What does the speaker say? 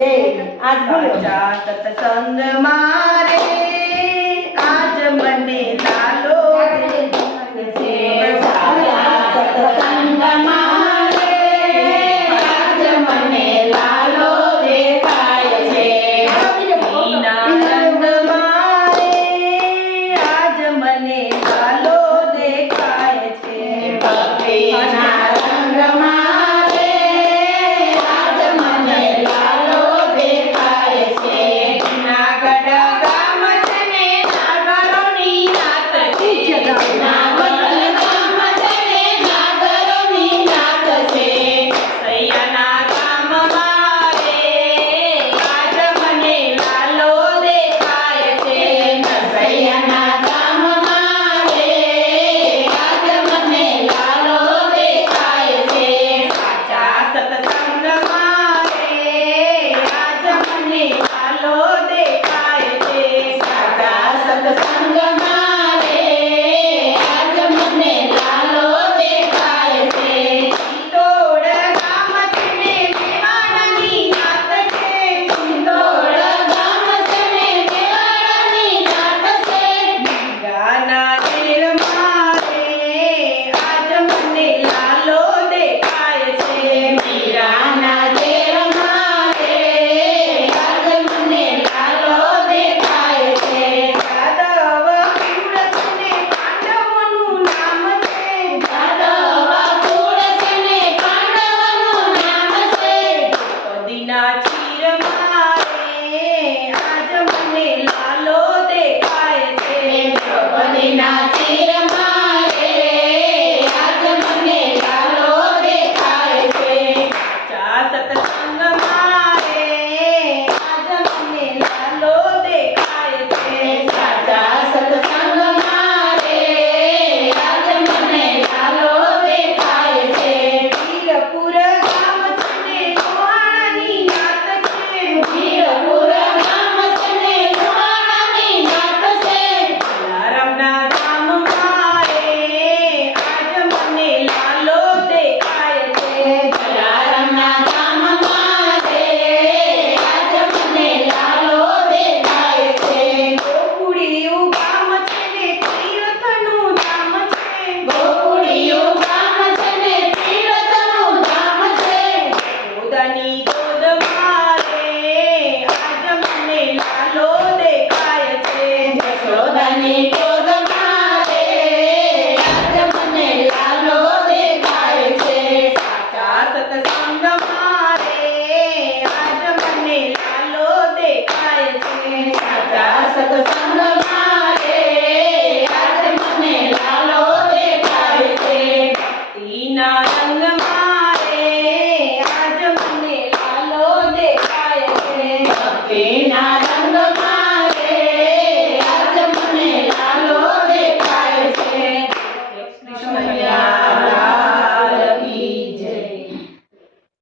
आज साचा सत्संग मारे आज मने लालो दे साचा सत्संग मारे आज मने लालो देखाय छे आनंद मारे आज मने लालो देखाय छे भक्तिना रंग मारे आज मने लालो देखाय छे नागड़ गाम छने नागरोनी नात छे नागड़ गाम छने नागरोनी नात छे सैयाना गाम मारे आज मने लालो देखाय छे सैयाना गाम मारे आज मने लालो देखाय छे साचा सत्संग मारे आज मने लालो देखाय छे साचा सत्संग मारे आज मने लालो देखाय छे चित्तोड़ गाम छने मेवाड़नी नात छे चित्तोड़ गाम छने मेवाड़नी नात छे गाना तेर मारे आज मने लालो देखाय छे मीराना तेर मारे आज मने लालो देखाय छे यादव कुळ छने पांडवनुं नाम छे यादव कुळ छने पांडवनुं नाम छे द्रौपदीना चीर मारे आज मने लालो देखाय छे द्रौपदीना चीर मारे आज मने लालो देखाय छे साचा सत्संग मारे आज मने लालो देखाय छे साचा सत्संग मारे आज मने लालो देखाय छे वीरपुर गाम छने लोहाणानी नात छे वीरपुर गाम छने लोहाणानी नात छे जलारामना गाम मारे आज मने लालो देखाय छे जलारामना गाम मारे आज मने लालो देखाय छे गोकुळिયું गाम छने तीर्थનું ધામ छे गोकुळिયું गाम छने तीर्थનું ધામ छे ગોદાની ગોદ મારે आज मने लालो देखाय छे જશોદાની ગોદ મારે आज मने लालो देखाय छे साचा सत्संग मारे आज मने लालो देखाय छे साचा सत्संग मारे आज मने लालो देखाय छे भक्तिना रंग मारे आज मने लालो देखाय छे भक्ति